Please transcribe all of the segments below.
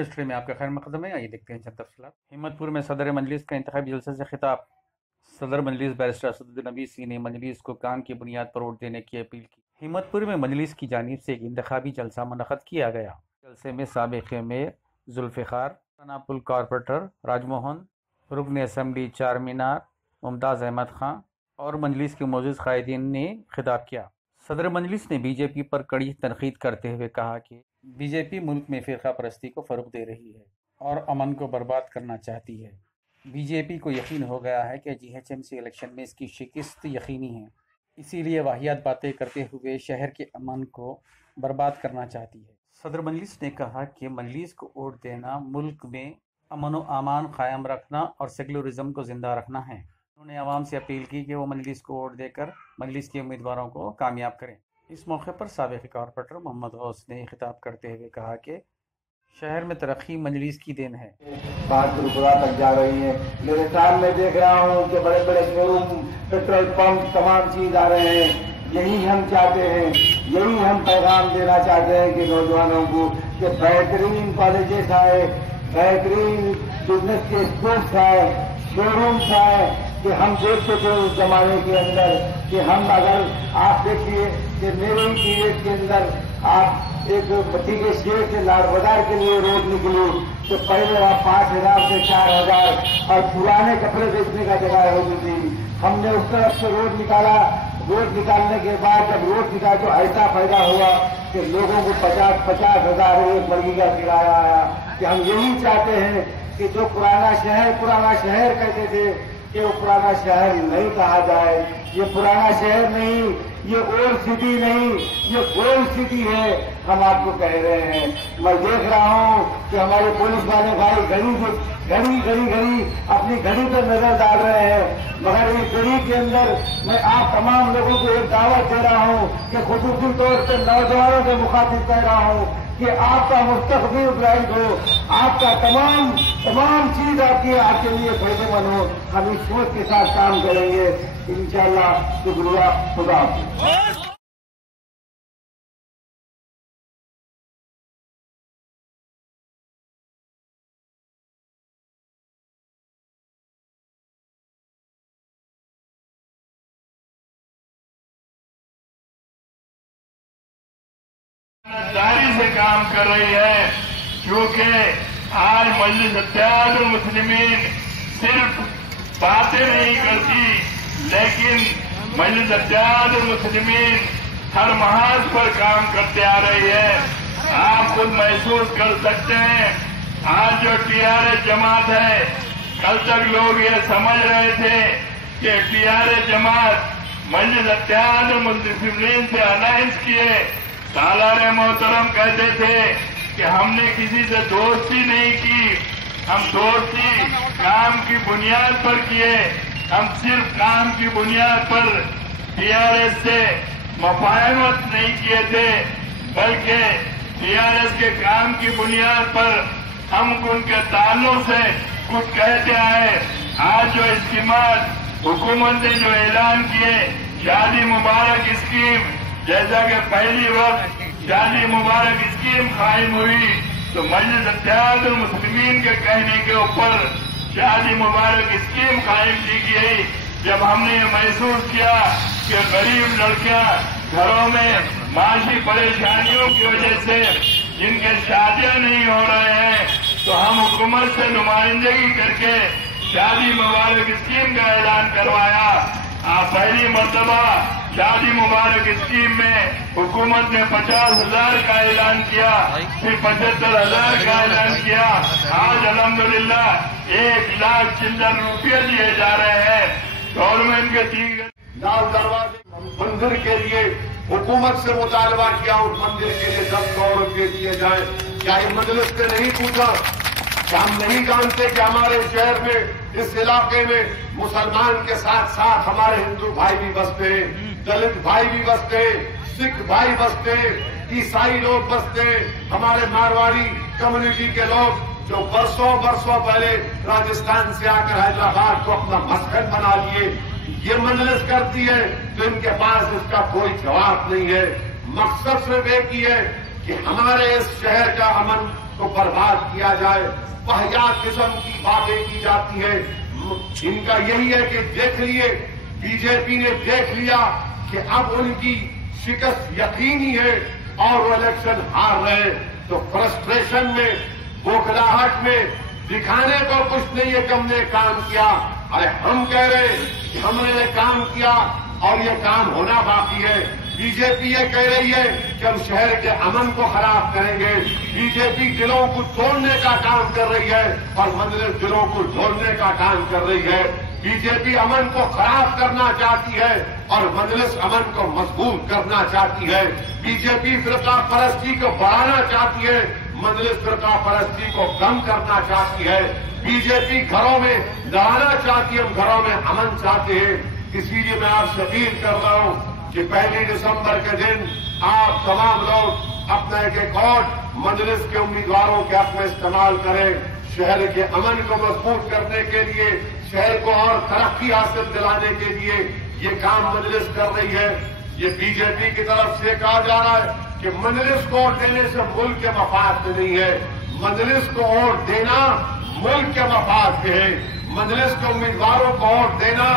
History میں آپ کا خیر مقدم ہے. آئیے دیکھتے ہیں چند تفصیلات. ہمت پور میں صدر مجلس کا انتخابی جلسے سے خطاب. صدر مجلس بیرسٹر اسدالنبی سی نے مجلس کو کام کی بنیاد پر ووٹ دینے کی اپیل کی. ہمت پور میں مجلس کی جانب سے ایک انتخابی جلسہ منعقد کیا گیا. جلسے میں سابق میں ذوالفقار پل کارپوریٹر راج موہن، رکن اسمبلی چار مینار ممتاز احمد خان اور مجلس کے معزز قائدین نے خطاب کیا. صدر مجلس نے بی جے پی پر کڑی تنقید کرتے ہوئے کہا کہ بی جے پی ملک میں فرقہ پرستی کو فروغ دے رہی ہے اور امن کو برباد کرنا چاہتی ہے. بی جے پی کو یقین ہو گیا ہے کہ G H M C election میں اس کی شکست یقینی ہے، اسی لیے واہیات باتیں کرتے ہوئے شہر کے امن کو برباد کرنا چاہتی ہے. صدر مجلس نے کہا کہ مجلس کو ووٹ دینا ملک میں امن و امان قائم رکھنا اور سیکولرزم کو زندہ رکھنا ہے. انہوں نے عوام سے اپیل کی کہ وہ مجلس کو ووٹ دے کر مجلس کے امیدواروں کو کامیاب کریں. اس موقع پر سابق کارپوریٹر محمد غوث نے خطاب کرتے ہوئے کہا کہ شہر میں ترقی مجلس کی دین ہے. بات رکوا تک جا رہی ہے. میرے سامنے میں دیکھ رہا ہوں کہ بڑے بڑے شو روم، پیٹرول پمپ، تمام چیز آ رہے ہیں. یہی ہم چاہتے ہیں، یہی ہم پیغام دینا چاہتے ہیں کہ نوجوانوں کو کہ بہترین کالجز آئے، بہترین بزنس کے اسکولس آئے، شو رومس آئے. کہ ہم دیکھتے تھے اس زمانے کے اندر کہ ہم اگر آپ دیکھیے کہ میرے پیریڈ کے اندر آپ ایک بچی کے شیر سے لاڈ بازار کے لیے روڈ نکلی تو پہلے آپ 5,000 سے 4,000 اور پرانے کپڑے بیچنے کا جگہ ہوتی تھی. ہم نے اس طرف سے روڈ نکالا. روڈ نکالنے کے بعد جب روڈ نکالا تو ایسا پیدا ہوا کہ لوگوں کو 50,000 ایک مرغی کا کرایہ آیا. کہ ہم یہی چاہتے ہیں کہ جو پرانا شہر کہتے تھے کہ وہ پرانا شہر نہیں کہا جائے. یہ پرانا شہر نہیں، یہ اولڈ سٹی نہیں، یہ گولڈ سٹی ہے. ہم آپ کو کہہ رہے ہیں. میں دیکھ رہا ہوں کہ ہمارے پولیس والے بھائی گھڑی اپنی گھڑی پر نظر ڈال رہے ہیں، مگر اس گھڑی کے اندر میں آپ تمام لوگوں کو ایک دعوت دے رہا ہوں کہ خصوصی طور پہ نوجوانوں کے مخاطب کہہ رہا ہوں کہ آپ کا مستقبل برائٹ ہو، آپ کا تمام چیز آپ کے لیے فائدے مند ہو. ہم اس سوچ کے ساتھ کام کریں گے انشاءاللہ. شکریہ. خدا حافظ. داری سے کام کر رہی ہے، کیونکہ آج مجلس اتحاد المسلمین صرف باتیں نہیں کرتی، لیکن مجلس اتحاد المسلمین ہر محاذ پر کام کرتے آ رہی ہے. آپ خود محسوس کر سکتے ہیں آج جو ٹی آر ایس جماعت ہے، کل تک لوگ یہ سمجھ رہے تھے کہ ٹی آر ایس جماعت مجلس اتحاد المسلمین سے الائنس کیے. سالار محترم کہتے تھے کہ ہم نے کسی سے دوستی نہیں کی، ہم دوستی کام کی بنیاد پر کیے. ہم صرف کام کی بنیاد پر ٹی آر ایس سے مفاہمت نہیں کیے تھے، بلکہ ٹی آر ایس کے کام کی بنیاد پر ہم ان کے تعلق سے کچھ کہتے آئے. آج جو اجتماعات حکومت نے جو اعلان کیے، شادی مبارک اسکیم، جیسا کہ پہلی وقت شادی مبارک اسکیم قائم ہوئی تو مجلس اتحاد المسلمین کے کہنے کے اوپر شادی مبارک اسکیم قائم کی گئی. جب ہم نے یہ محسوس کیا کہ غریب لڑکیاں گھروں میں معاشی پریشانیوں کی وجہ سے جن کے شادیاں نہیں ہو رہے ہیں، تو ہم حکومت سے نمائندگی کر کے شادی مبارک اسکیم کا اعلان کروایا. پہلی مرتبہ شادی مبارک اسکیم میں حکومت نے 50,000 کا اعلان کیا، پھر 75,000 کا اعلان کیا. آج الحمدللہ 1,00,000 چلڈرن روپیے دیے جا رہے ہیں. گورنمنٹ کے 3 لال دروازے مندر کے لیے حکومت سے مطالبہ کیا، اس مندر کے لیے 10 کروڑ روپے دیے جائیں. کیا یہ مجلس نے نہیں پوچھا؟ کہ ہم نہیں جانتے کہ ہمارے شہر میں، اس علاقے میں مسلمان کے ساتھ ساتھ ہمارے ہندو بھائی بھی بستے ہیں، دلت بھائی بھی بستے ہیں، سکھ بھائی بستے ہیں، عیسائی لوگ بستے ہیں، ہمارے مارواڑی کمیونٹی کے لوگ جو برسوں پہلے راجستھان سے آ کر حیدرآباد کو اپنا مسکن بنا لیے. یہ مجلس کرتی ہے تو ان کے پاس اس کا کوئی جواب نہیں ہے. مقصد صرف ایک ہی ہے کہ ہمارے اس شہر کا امن کو برباد کیا جائے، واہیات قسم کی باتیں کی جاتی ہیں۔ ان کا یہی ہے کہ دیکھ لیے، بی جے پی نے دیکھ لیا کہ اب ان کی شکست یقینی ہے اور وہ الیکشن ہار رہے، تو فرسٹریشن میں، بوکھلاہٹ میں دکھانے کو کچھ نہیں ہے کہ ہم نے کام کیا۔ ارے ہم کہہ رہے کہ ہم نے یہ کام کیا اور یہ کام ہونا باقی ہے۔ بی جے پی یہ کہہ رہی ہے کہ ہم شہر کے امن کو خراب کریں گے۔ بی جے پی دلوں کو توڑنے کا کام کر رہی ہے اور مجلس دلوں کو جوڑنے کا کام کر رہی ہے۔ بی جے پی امن کو خراب کرنا چاہتی ہے اور مجلس امن کو مضبوط کرنا چاہتی ہے۔ بی جے پی فرقہ پرستی کو بڑھانا چاہتی ہے، مجلس فرقہ پرستی کو کم کرنا چاہتی ہے۔ بی جے پی گھروں میں لڑانا چاہتی ہے، ہم گھروں میں امن چاہتے ہیں۔ اسی لیے میں آپ سے اپیل کر رہا ہوں کہ 1 دسمبر کے دن آپ تمام لوگ اپنا ایک ووٹ مجلس کے امیدواروں کے حق میں استعمال کریں۔ شہر کے امن کو مضبوط کرنے کے لیے، شہر کو اور ترقی حاصل دلانے کے لیے یہ کام مجلس کر رہی ہے۔ یہ بی جے پی کی طرف سے کہا جا رہا ہے کہ مجلس کو ووٹ دینے سے ملک کے مفاد میں نہیں ہے، مجلس کو ووٹ دینا ملک کے مفاد کے ہے۔ مجلس کے امیدواروں کو ووٹ دینا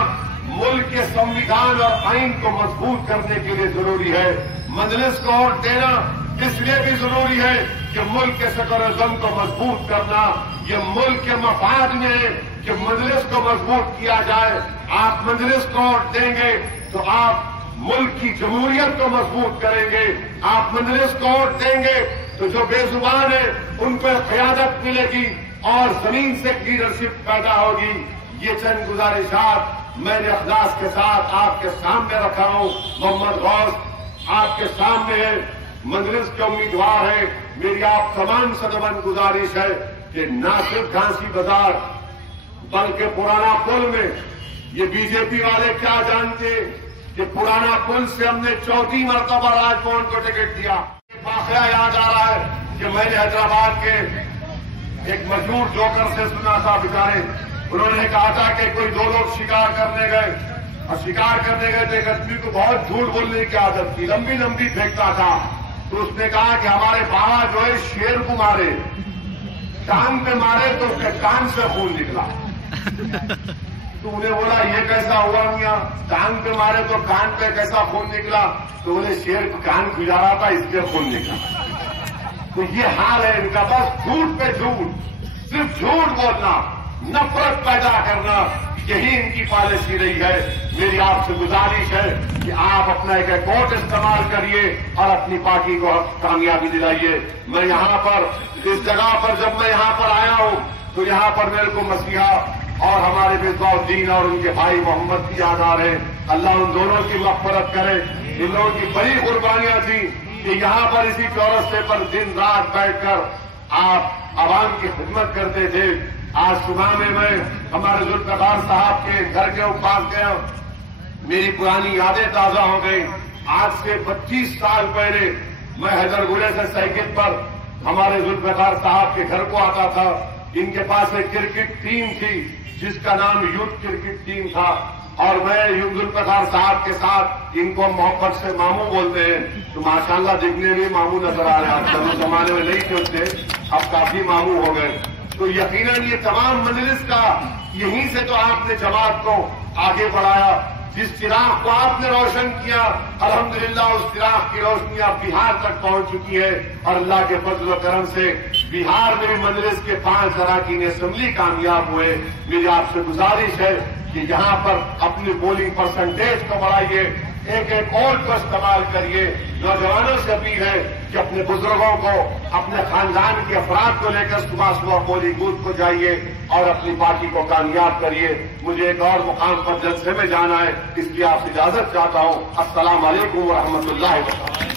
ملک کے سنویدھان اور آئین کو مضبوط کرنے کے لیے ضروری ہے۔ مجلس کو ووٹ دینا اس لیے بھی ضروری ہے کہ ملک کے سیکولرزم کو مضبوط کرنا یہ ملک کے مفاد میں ہے کہ مجلس کو مضبوط کیا جائے۔ آپ مجلس کو ووٹ دیں گے تو آپ ملک کی جمہوریت کو مضبوط کریں گے۔ آپ مجلس کو ووٹ دیں گے تو جو بے زبان ہے ان کو قیادت ملے گی اور زمین سے لیڈرشپ پیدا ہوگی۔ یہ چند گزارشات میں نے اخلاص کے ساتھ آپ کے سامنے رکھا ہوں۔ محمد غوث آپ کے سامنے ہے، مجلس کے امیدوار ہیں۔ میری آپ تمام سے گزارش ہے کہ نہ صرف گھانسی بازار بلکہ پرانا پل میں یہ بی جے پی والے کیا جانتے کہ پرانا پل سے ہم نے 4تھی مرتبہ راج بھون کو ٹکٹ دیا۔ واقعہ یاد آ رہا ہے کہ میں نے حیدرآباد کے ایک مشہور جوکر سے سنا تھا، بیچارے انہوں نے کہا تھا کہ کوئی 2 لوگ شکار کرنے گئے اور شکار کرنے گئے تو ایک آدمی کو بہت جھوٹ بولنے کی عادت تھی، لمبی لمبی پھینکتا تھا۔ تو اس نے کہا کہ ہمارے بابا جو ہے شیر کو مارے، کان پہ مارے تو اس کے کان سے خون نکلا۔ تو انہیں بولا یہ کیسا ہوا میاں، کان پہ مارے تو کان پہ کیسا خون نکلا؟ تو انہیں شیر کان کھجا رہا تھا اس لیے خون نکلا۔ تو یہ حال ہے ان کا، بس جھوٹ پہ جھوٹ، صرف جھوٹ بولنا، نفرت پیدا کرنا، یہی ان کی پالیسی رہی ہے۔ میری آپ سے گزارش ہے کہ آپ اپنا ایک ووٹ استعمال کریے اور اپنی پارٹی کو کامیابی دلائیے۔ میں یہاں پر اس جگہ پر جب میں یہاں پر آیا ہوں تو یہاں پر میرے کو مسیحا اور ہمارے مصباح الدین اور ان کے بھائی محمد کی یاد آ رہے ہیں۔ اللہ ان دونوں کی مغفرت کرے۔ ان لوگوں کی بڑی قربانیاں تھیں کہ یہاں پر اسی چورستے پر دن رات بیٹھ کر آپ عوام کی خدمت کرتے تھے۔ آج صبح میں ہمارے ذوالفقار صاحب کے گھر کے پاس گیا، میری پرانی یادیں تازہ ہو گئی۔ آج سے 25 سال پہلے میں حیدرگڑے سے سائیکل پر ہمارے ذوالفقار صاحب کے گھر کو آتا تھا۔ ان کے پاس ایک کرکٹ ٹیم تھی جس کا نام یوتھ کرکٹ ٹیم تھا، اور میں ذوالفقار صاحب کے ساتھ ان کو محبت سے ماموں بولتے ہیں۔ تو ماشاءاللہ دیکھنے میں ماموں نظر آ رہے ہیں، اس زمانے میں نہیں تھے ہوتے، اب کافی ماموں ہو گئے۔ تو یقیناً یہ تمام مجلس کا یہیں سے تو آپ نے جماعت کو آگے بڑھایا۔ جس چراغ کو آپ نے روشن کیا، الحمدللہ اس چراغ کی روشنی اب بہار تک پہنچ چکی ہے، اور اللہ کے فضل و کرم سے بہار میں مجلس کے 5 اراکین اسمبلی کامیاب ہوئے۔ میری آپ سے گزارش ہے کہ یہاں پر اپنی پولنگ پرسنٹیج کو بڑھائیے، ایک ووٹ کو استعمال کریے۔ نوجوانوں سے اپیل ہے کہ اپنے بزرگوں کو، اپنے خاندان کے افراد کو لے کر صبح صبح پولنگ بوتھ کو جائیے اور اپنی پارٹی کو کامیاب کریے۔ مجھے ایک اور مقام پر جلسے میں جانا ہے، اس لیے آپ سے اجازت چاہتا ہوں۔ السلام علیکم ورحمۃ اللہ وبرکاتہ۔